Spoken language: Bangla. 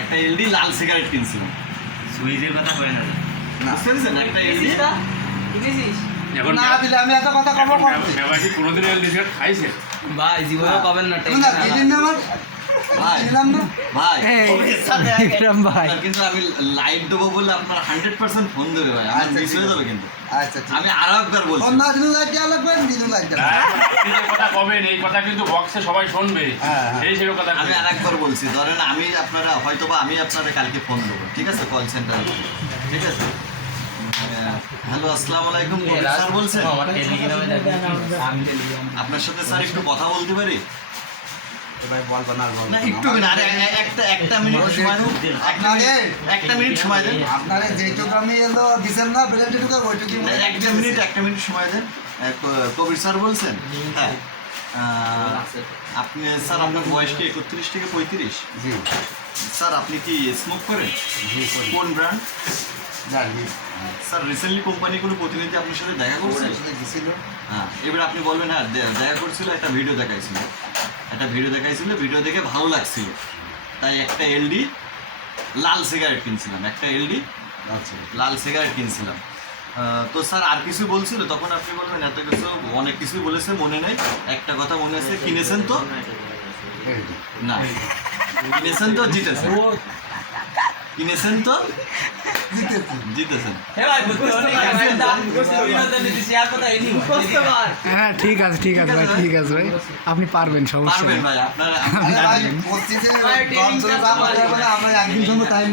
একটা এলডি লাল সিগারেট কিনছিলাম। সুইজের কথা কই না বুঝতে পেরেছেন? একটা এলডি এখন না দিলে আমি এত কথা কব মেবাকি কোনোদিন এলডি সিগারেট খাইছে? ভাই জীবনে পাবেন না না দিলেন না আমার ভাই দিলাম না ভাই বিক্রম ভাই আপনার কিন্তু আমি লাইভ দেবো বললে আপনার 100% ফোন দেবে ভাই, আমার আচ্ছা, মিস হয়ে যাবে কিন্তু। আচ্ছা ঠিক আমি আরো একবার বলছি, অন্য দিন লাইক দেওয়া লাগবে দিন লাইক দেওয়া আপনি যে কথা কবেন এই কথা কিন্তু বক্সে সবাই শুনবে, হ্যাঁ, হ্যাঁ। সেই হিসেবে কথা আমি আর একবার বলছি, ধরেন আমি আপনারা হয়তোবা আমি আপনাদের কালকে ফোন দেবো, ঠিক আছে, কল সেন্টারে, ঠিক আছে। হ্যালো, আসসালামু আলাইকুম, কবির স্যার বলছেন? আপনার সাথে স্যার একটু কথা বলতে পারি? ভাই বলবো না না একটু না, আরে একটা মিনিট সময় দেন, একটা মিনিট সময় দেন, আপনারে যেটুকু আমি এলো দিছেন না প্রেজেন্টেটুকু ওইটুকুই একটা মিনিট সময় দেন। কবির স্যার বলছেন? হ্যাঁ। আপনি স্যার আপনার বয়স কি 31 থেকে 35? জি স্যার আপনি কি স্মোক করেন? জি করি কোন ব্র্যান্ড? জানি স্যার রিসেন্টলি কোম্পানি কোনো প্রতিনিধি আপনার সাথে দেখা করছে? দিছিল হ্যাঁ, এবার আপনি বলবেন হ্যাঁ দেখা করছিল, একটা ভিডিও দেখাইছিল, ভিডিও দেখে ভালো লাগছিল, তাই একটা এলডি লাল সিগারেট কিনছিলাম, আচ্ছা লাল সিগারেট কিনছিলাম। তো স্যার আর কিছু বলছিল? তখন আপনি বলবেন এত কিছু, অনেক কিছুই বলেছে, মনে নেই, একটা কথা মনে আছে, কিনেছেন তো? না, কিনেছেন তো জিতেছেন, কিনেছেন তো জিতেছেন। হ্যাঁ ঠিক আছে ভাই, ঠিক আছে ভাই, আপনি পারবেন, সমস্যা পারবেন নেই। ভাই, আপনারা ভাই পঁচিশে আমরা একদিন সময় টাইম